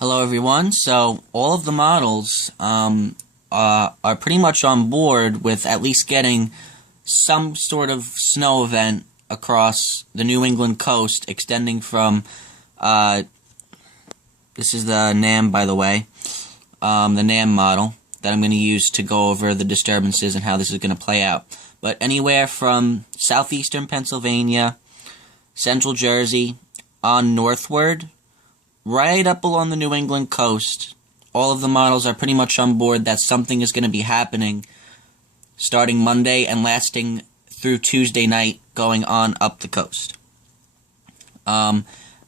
Hello everyone. So all of the models are pretty much on board with at least getting some sort of snow event across the New England coast, extending from, this is the NAM, by the way, the NAM model that I'm going to use to go over the disturbances and how this is going to play out. But anywhere from southeastern Pennsylvania, central Jersey, on northward, right up along the New England coast, all of the models are pretty much on board that something is going to be happening starting Monday and lasting through Tuesday night going on up the coast. And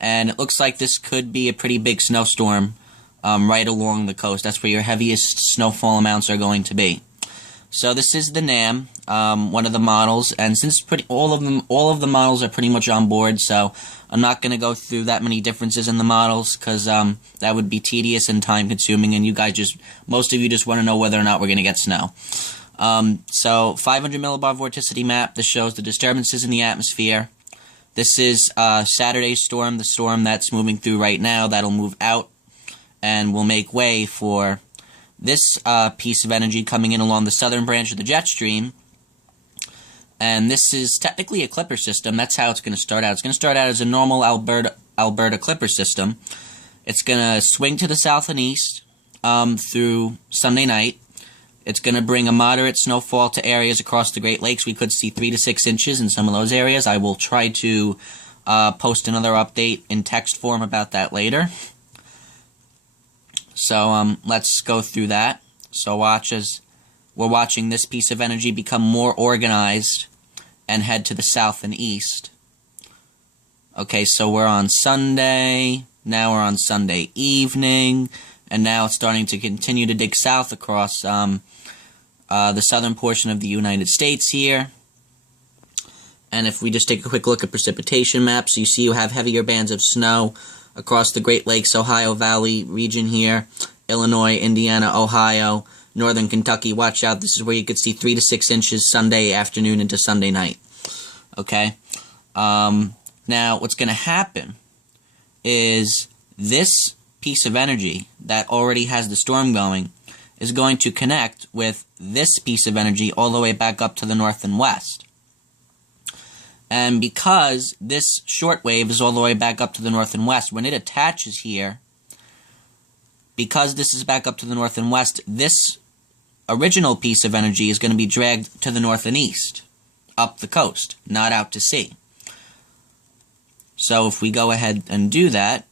it looks like this could be a pretty big snowstorm right along the coast. That's where your heaviest snowfall amounts are going to be. So this is the NAM, one of the models, and since all of the models are pretty much on board, so I'm not going to go through that many differences in the models, because that would be tedious and time-consuming, and most of you just want to know whether or not we're going to get snow. So 500 millibar vorticity map. This shows the disturbances in the atmosphere. This is Saturday's storm, the storm that's moving through right now. That'll move out and will make way for this piece of energy coming in along the southern branch of the jet stream. And this is technically a clipper system. That's how it's going to start out. It's going to start out as a normal Alberta clipper system. It's going to swing to the south and east through Sunday night. It's going to bring a moderate snowfall to areas across the Great Lakes. We could see 3 to 6 inches in some of those areas. I will try to post another update in text form about that later. So let's go through that. So watch as we're watching this piece of energy become more organized and head to the south and east. Okay, so we're on Sunday, now we're on Sunday evening, and now it's starting to continue to dig south across the southern portion of the United States here. And if we just take a quick look at precipitation maps, you see you have heavier bands of snow across the Great Lakes, Ohio Valley region here, Illinois, Indiana, Ohio, northern Kentucky. Watch out, this is where you could see 3 to 6 inches Sunday afternoon into Sunday night. Okay? Now, what's going to happen is this piece of energy that already has the storm going is going to connect with this piece of energy all the way back up to the north and west. And because this shortwave is all the way back up to the north and west, when it attaches here, because this is back up to the north and west, this original piece of energy is going to be dragged to the north and east, up the coast, not out to sea. So if we go ahead and do that,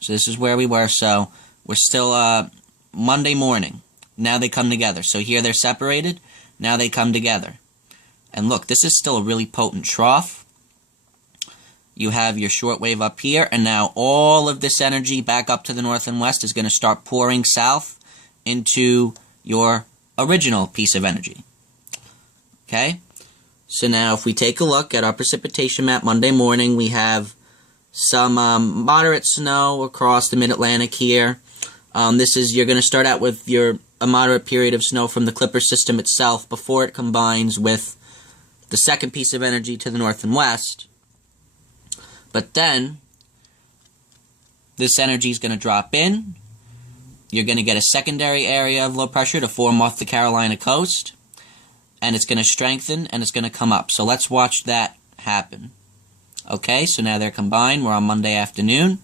so this is where we were, so we're still Monday morning. Now they come together. So here they're separated, now they come together. And look, this is still a really potent trough. You have your shortwave up here, and now all of this energy back up to the north and west is going to start pouring south into your original piece of energy. Okay? So now if we take a look at our precipitation map Monday morning, we have some moderate snow across the mid-Atlantic here. You're going to start out with a moderate period of snow from the Clipper system itself before it combines with the second piece of energy to the north and west. But then, this energy is going to drop in. You're going to get a secondary area of low pressure to form off the Carolina coast. And it's going to strengthen, and it's going to come up. So let's watch that happen. Okay, so now they're combined. We're on Monday afternoon.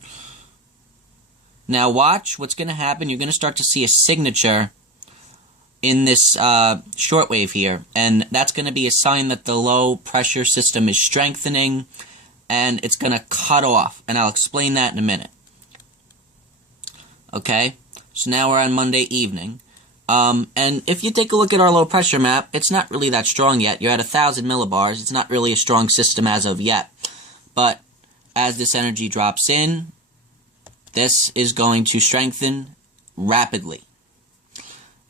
Now watch what's going to happen. You're going to start to see a signature in this shortwave here, and that's going to be a sign that the low pressure system is strengthening, and it's going to cut off, and I'll explain that in a minute. Okay, so now we're on Monday evening, and if you take a look at our low pressure map, it's not really that strong yet. You're at 1,000 millibars. It's not really a strong system as of yet, but as this energy drops in, this is going to strengthen rapidly.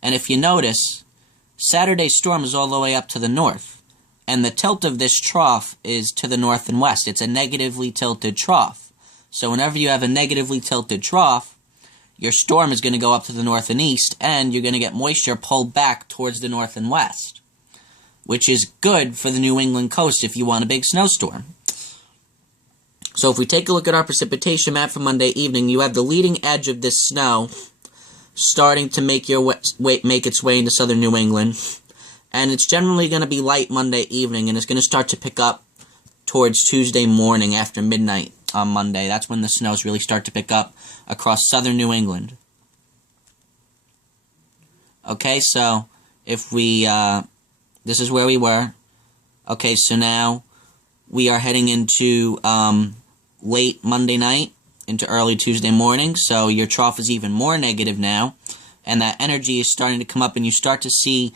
And if you notice, Saturday's storm is all the way up to the north, and the tilt of this trough is to the north and west. It's a negatively tilted trough. So whenever you have a negatively tilted trough, your storm is going to go up to the north and east, and you're going to get moisture pulled back towards the north and west, which is good for the New England coast if you want a big snowstorm. So if we take a look at our precipitation map for Monday evening, you have the leading edge of this snow starting to make its way into southern New England. And it's generally going to be light Monday evening, and it's going to start to pick up towards Tuesday morning after midnight on Monday. That's when the snows really start to pick up across southern New England. Okay, so if we, this is where we were. Okay, so now we are heading into late Monday night into early Tuesday morning, so your trough is even more negative now, and that energy is starting to come up, and you start to see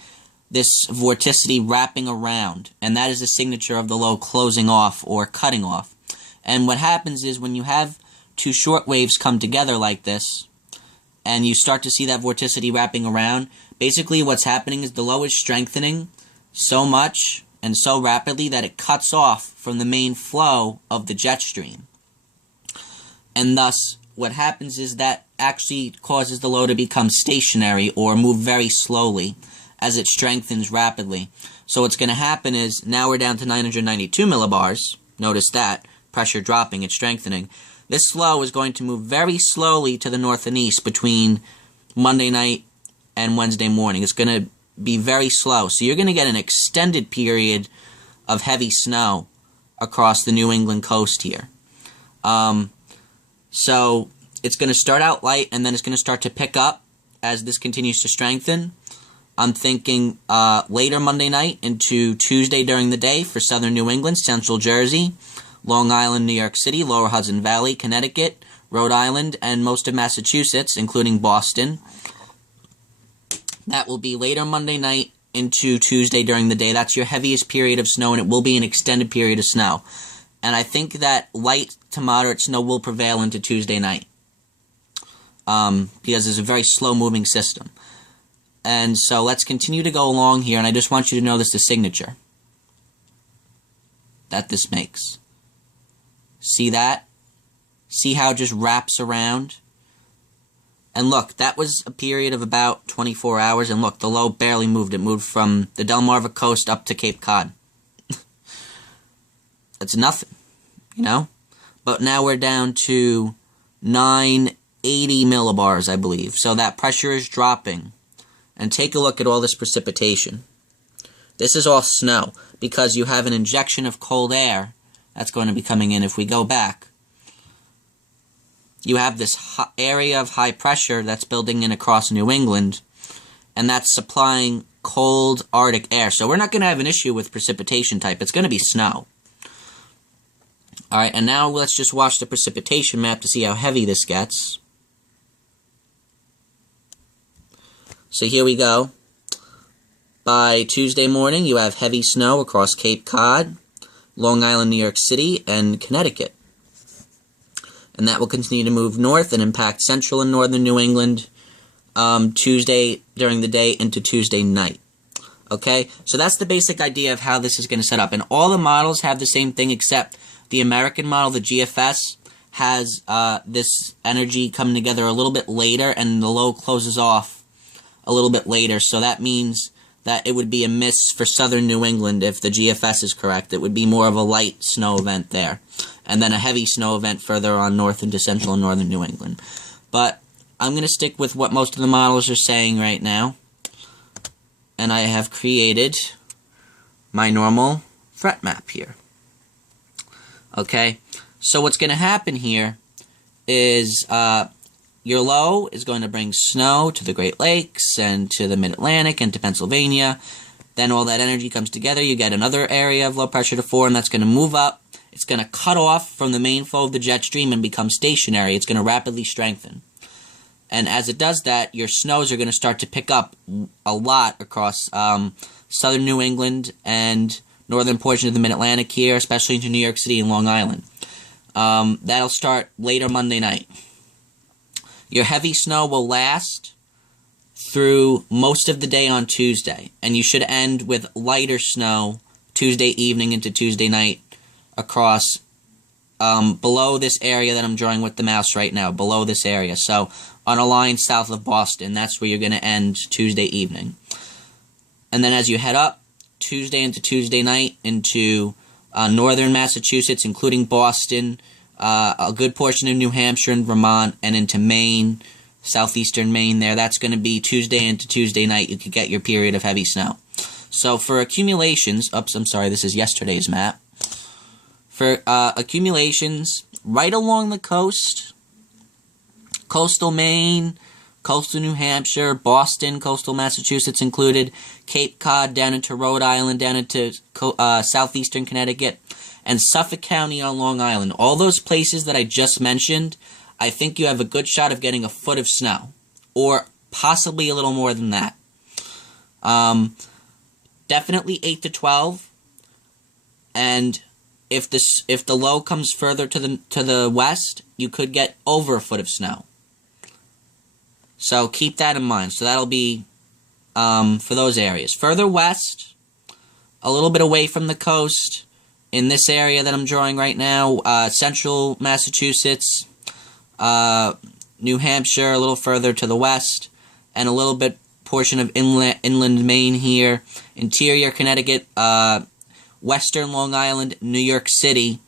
this vorticity wrapping around, and that is the signature of the low closing off or cutting off. And what happens is when you have two short waves come together like this, and you start to see that vorticity wrapping around, basically what's happening is the low is strengthening so much and so rapidly that it cuts off from the main flow of the jet stream. And thus, what happens is that actually causes the low to become stationary or move very slowly as it strengthens rapidly. So what's going to happen is, now we're down to 992 millibars. Notice that. Pressure dropping, it's strengthening. This low is going to move very slowly to the north and east between Monday night and Wednesday morning. It's going to be very slow. So you're going to get an extended period of heavy snow across the New England coast here. So it's going to start out light, and then it's going to start to pick up as this continues to strengthen. I'm thinking later Monday night into Tuesday during the day for southern New England, central Jersey, Long Island, New York City, lower Hudson Valley, Connecticut, Rhode Island, and most of Massachusetts, including Boston. That will be later Monday night into Tuesday during the day. That's your heaviest period of snow, and it will be an extended period of snow. And I think that light to moderate snow will prevail into Tuesday night, because it's a very slow-moving system. And so let's continue to go along here, and I just want you to notice the signature that this makes. See that? See how it just wraps around? And look, that was a period of about 24 hours, and look, the low barely moved. It moved from the Delmarva coast up to Cape Cod. That's nothing, you know? But now we're down to 980 millibars, I believe. So that pressure is dropping. And take a look at all this precipitation. This is all snow, because you have an injection of cold air that's going to be coming in. If we go back, you have this area of high pressure that's building in across New England, and that's supplying cold Arctic air. So we're not going to have an issue with precipitation type. It's going to be snow. Alright, and now let's just watch the precipitation map to see how heavy this gets. So here we go. By Tuesday morning, you have heavy snow across Cape Cod, Long Island, New York City, and Connecticut. And that will continue to move north and impact central and northern New England Tuesday during the day into Tuesday night. Okay? So that's the basic idea of how this is going to set up. And all the models have the same thing, except the American model, the GFS, has this energy coming together a little bit later, and the low closes off a little bit later. So that means that it would be a miss for southern New England if the GFS is correct. It would be more of a light snow event there, and then a heavy snow event further on north into central and northern New England. But I'm going to stick with what most of the models are saying right now, and I have created my normal fret map here. Okay, so what's going to happen here is your low is going to bring snow to the Great Lakes and to the Mid-Atlantic and to Pennsylvania. Then all that energy comes together. You get another area of low pressure to form that's going to move up. It's going to cut off from the main flow of the jet stream and become stationary. It's going to rapidly strengthen. And as it does that, your snows are going to start to pick up a lot across southern New England and northern portion of the Mid-Atlantic here, especially into New York City and Long Island. That'll start later Monday night. Your heavy snow will last through most of the day on Tuesday, and you should end with lighter snow Tuesday evening into Tuesday night across below this area that I'm drawing with the mouse right now, below this area. So on a line south of Boston, that's where you're going to end Tuesday evening. And then as you head up, Tuesday into Tuesday night into northern Massachusetts, including Boston, a good portion of New Hampshire and Vermont, and into Maine, southeastern Maine there. That's going to be Tuesday into Tuesday night. You could get your period of heavy snow. So for accumulations, oops, I'm sorry, this is yesterday's map. For accumulations, right along the coast, coastal Maine, coastal New Hampshire, Boston, coastal Massachusetts included, Cape Cod down into Rhode Island, down into southeastern Connecticut, and Suffolk County on Long Island. All those places that I just mentioned, I think you have a good shot of getting a foot of snow, or possibly a little more than that. Definitely 8 to 12, and if the low comes further to the west, you could get over a foot of snow. So keep that in mind. So that'll be for those areas. Further west, a little bit away from the coast, in this area that I'm drawing right now, central Massachusetts, New Hampshire, a little further to the west, and a little bit portion of inland Maine here, interior Connecticut, western Long Island, New York City,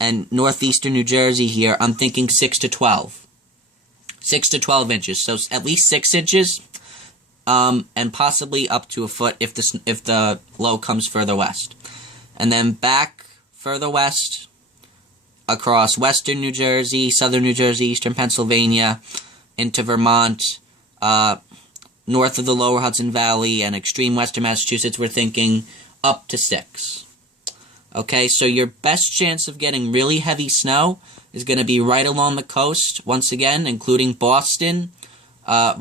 and northeastern New Jersey here. I'm thinking 6 to 12. 6 to 12 inches, so at least 6 inches, and possibly up to a foot if the low comes further west. And then back further west, across western New Jersey, southern New Jersey, eastern Pennsylvania, into Vermont, north of the lower Hudson Valley, and extreme western Massachusetts, we're thinking up to 6. Okay, so your best chance of getting really heavy snow is going to be right along the coast, once again, including Boston,